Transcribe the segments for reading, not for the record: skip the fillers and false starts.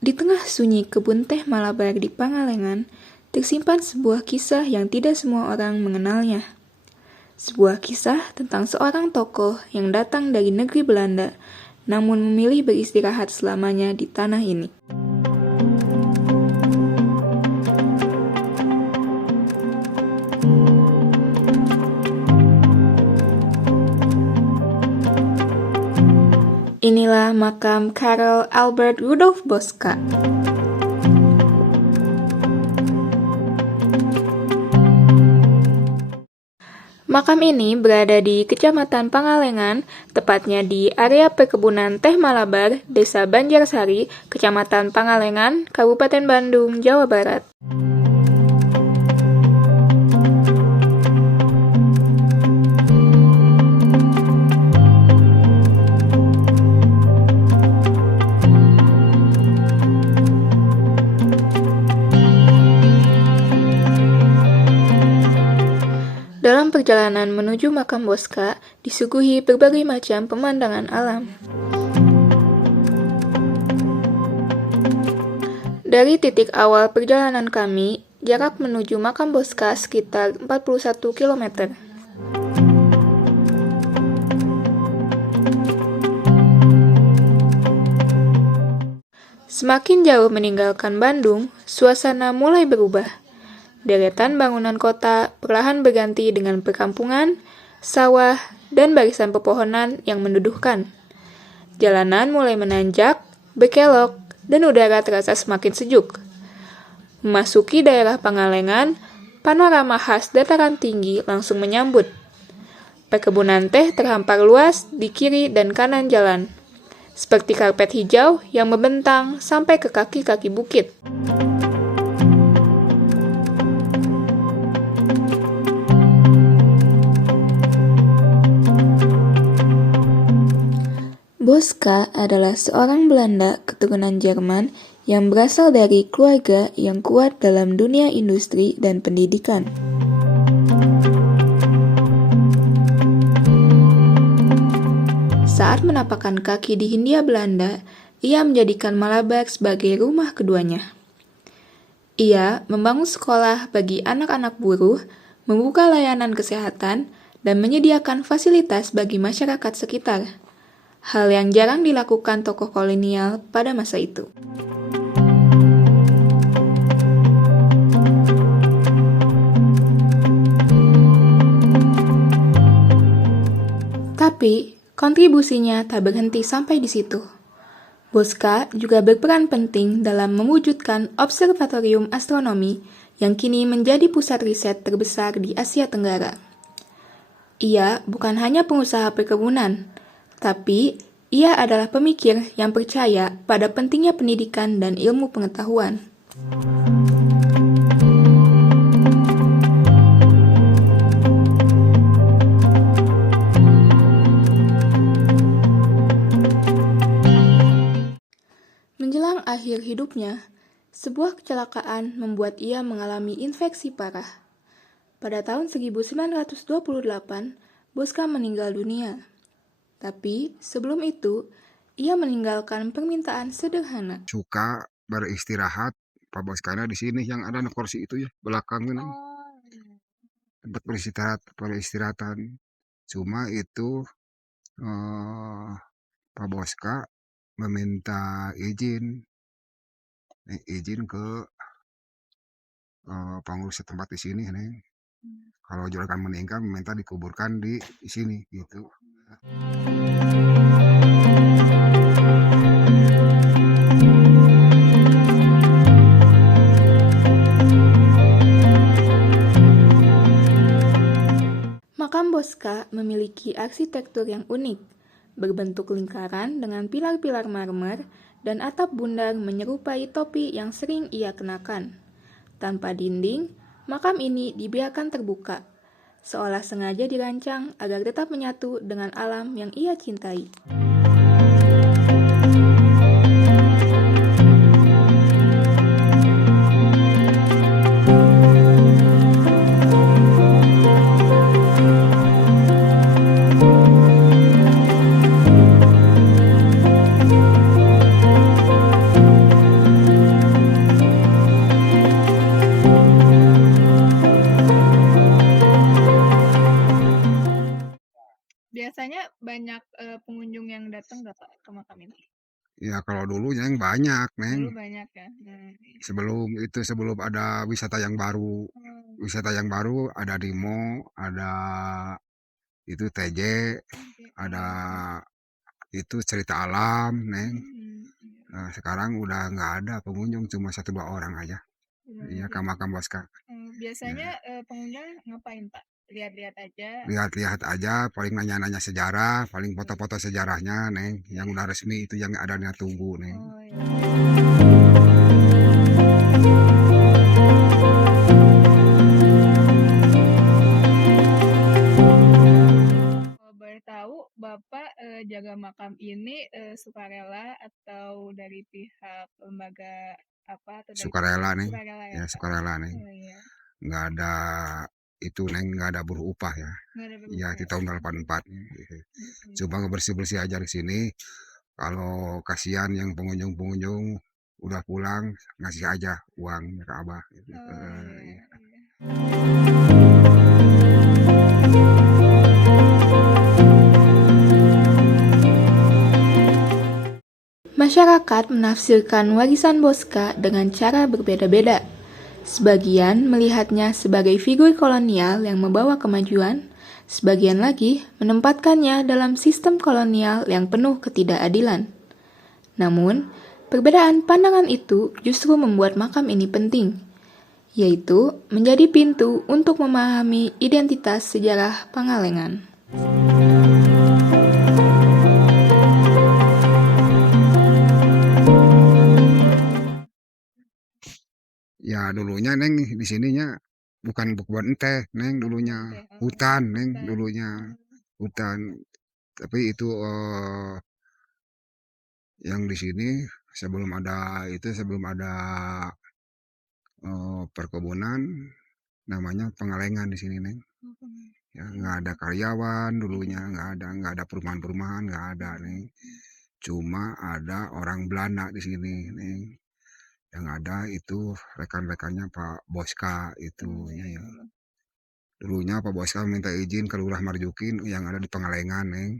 Di tengah sunyi kebun teh Malabar di Pangalengan, tersimpan sebuah kisah yang tidak semua orang mengenalnya. Sebuah kisah tentang seorang tokoh yang datang dari negeri Belanda, namun memilih beristirahat selamanya di tanah ini. Inilah makam Karel Albert Rudolf Boska. Makam ini berada di Kecamatan Pangalengan, tepatnya di area perkebunan teh Malabar, Desa Banjarsari, Kecamatan Pangalengan, Kabupaten Bandung, Jawa Barat. Dalam perjalanan menuju makam Boska, disuguhi berbagai macam pemandangan alam. Dari titik awal perjalanan kami, jarak menuju makam Boska sekitar 41 km. Semakin jauh meninggalkan Bandung, suasana mulai berubah. Deretan bangunan kota perlahan berganti dengan perkampungan, sawah, dan barisan pepohonan yang menduduhkan. Jalanan mulai menanjak, berkelok, dan udara terasa semakin sejuk. Memasuki daerah Pangalengan, panorama khas dataran tinggi langsung menyambut. Perkebunan teh terhampar luas di kiri dan kanan jalan, seperti karpet hijau yang membentang sampai ke kaki-kaki bukit. Boska adalah seorang Belanda keturunan Jerman yang berasal dari keluarga yang kuat dalam dunia industri dan pendidikan. Saat menapakkan kaki di Hindia Belanda, ia menjadikan Malabar sebagai rumah keduanya. Ia membangun sekolah bagi anak-anak buruh, membuka layanan kesehatan, dan menyediakan fasilitas bagi masyarakat sekitar. Hal yang jarang dilakukan tokoh kolonial pada masa itu. Tapi, kontribusinya tak berhenti sampai di situ. Boska juga berperan penting dalam mewujudkan observatorium astronomi yang kini menjadi pusat riset terbesar di Asia Tenggara. Ia bukan hanya pengusaha perkebunan, tapi ia adalah pemikir yang percaya pada pentingnya pendidikan dan ilmu pengetahuan. Menjelang akhir hidupnya, sebuah kecelakaan membuat ia mengalami infeksi parah. Pada tahun 1928, Boska meninggal dunia. Tapi sebelum itu, ia meninggalkan permintaan sederhana. Suka beristirahat, Pak Bos, karena di sini yang ada kursi itu ya, belakang kan, tempat peristirahatan. Cuma itu Pak Boska meminta izin ke pengurus tempat di sini, Neng. Kalau juragan meninggal, meminta dikuburkan di sini gitu. Makam Boska memiliki arsitektur yang unik, berbentuk lingkaran dengan pilar-pilar marmer dan atap bundar menyerupai topi yang sering ia kenakan. Tanpa dinding, makam ini dibiarkan terbuka, seolah sengaja dirancang agar tetap menyatu dengan alam yang ia cintai. banyak pengunjung yang datang nggak Pak ke makam ini? Ya kalau dulu yang banyak, Dulu Neng. banyak ya. Nah, iya. Sebelum ada wisata yang baru. Oh, Wisata yang baru ada Dimo, ada itu TJ, ada oke. itu cerita alam, Neng. Iya. Nah, sekarang udah nggak ada pengunjung, cuma 1-2 orang aja. Iya, Udah, ke makam Bosca. Ya, biasanya pengunjung ngapain Pak? Lihat-lihat aja. lihat-lihat aja, paling nanya-nanya sejarah, paling foto-foto sejarahnya, Neng. Yang udah resmi itu yang adanya tunggu, Neng. Oh, iya. Kalau boleh tahu, Bapak jaga makam ini sukarela atau dari pihak lembaga apa atau dari Sukarela, Neng. sukarela ya Ya, Pak? sukarela, Neng. Oh iya, Nggak ada itu, Neng, nggak ada buruh upah ya. nggak ada Iya, berubah di ya. tahun 84. Mm-mm. Coba ngebersih-bersih aja di sini. Kalau kasihan yang pengunjung-pengunjung udah pulang, ngasih aja uang ke Abah. Gitu. Oh iya, Iya. iya. Masyarakat menafsirkan warisan Bosca dengan cara berbeda-beda. Sebagian melihatnya sebagai figur kolonial yang membawa kemajuan, sebagian lagi menempatkannya dalam sistem kolonial yang penuh ketidakadilan. Namun, perbedaan pandangan itu justru membuat makam ini penting, yaitu menjadi pintu untuk memahami identitas sejarah Pangalengan. Ya dulunya Neng di sininya bukan kebun teh, Neng dulunya hutan, Neng dulunya hutan. Tapi itu yang di sini sebelum ada perkebunan namanya Pengalengan di sini, Neng. Ya nggak ada karyawan dulunya, nggak ada perumahan-perumahan, nggak ada, Neng. Cuma ada orang Belanda di sini, Neng. Yang ada itu rekan-rekannya Pak Boska itu ya. Dulunya Pak Boska minta izin ke Lurah Marjukin yang ada di Pengalengan, Neng.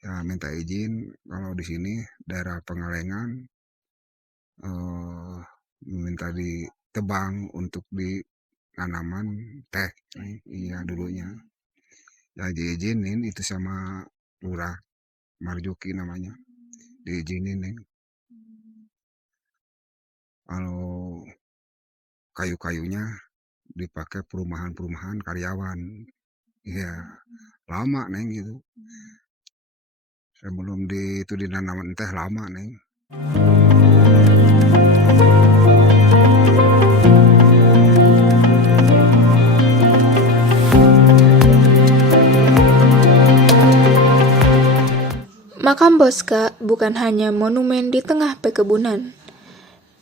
Ya minta izin kalau di sini daerah Pengalengan minta ditebang untuk di tanaman teh, Neng. Iya dulunya. Ya diizinin itu sama Lurah Marjuki namanya. Diizinin, Neng. Kalau kayu-kayunya dipakai perumahan-perumahan karyawan. Iya, lama, Neng, gitu. Sebelum itu dinanaman teh lama, Neng. Makam Bosca bukan hanya monumen di tengah perkebunan.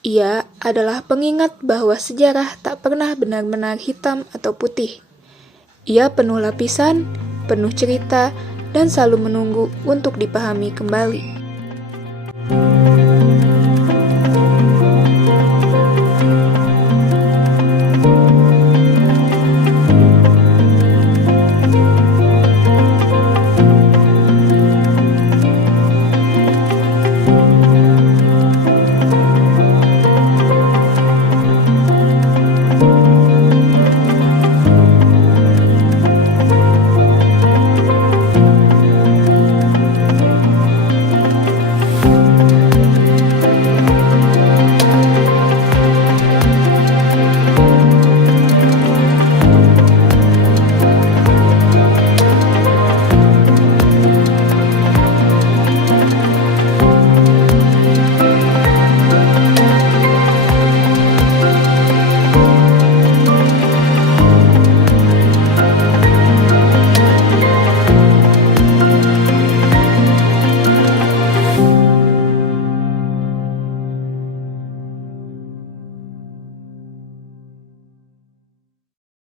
Ia adalah pengingat bahwa sejarah tak pernah benar-benar hitam atau putih. Ia penuh lapisan, penuh cerita, dan selalu menunggu untuk dipahami kembali.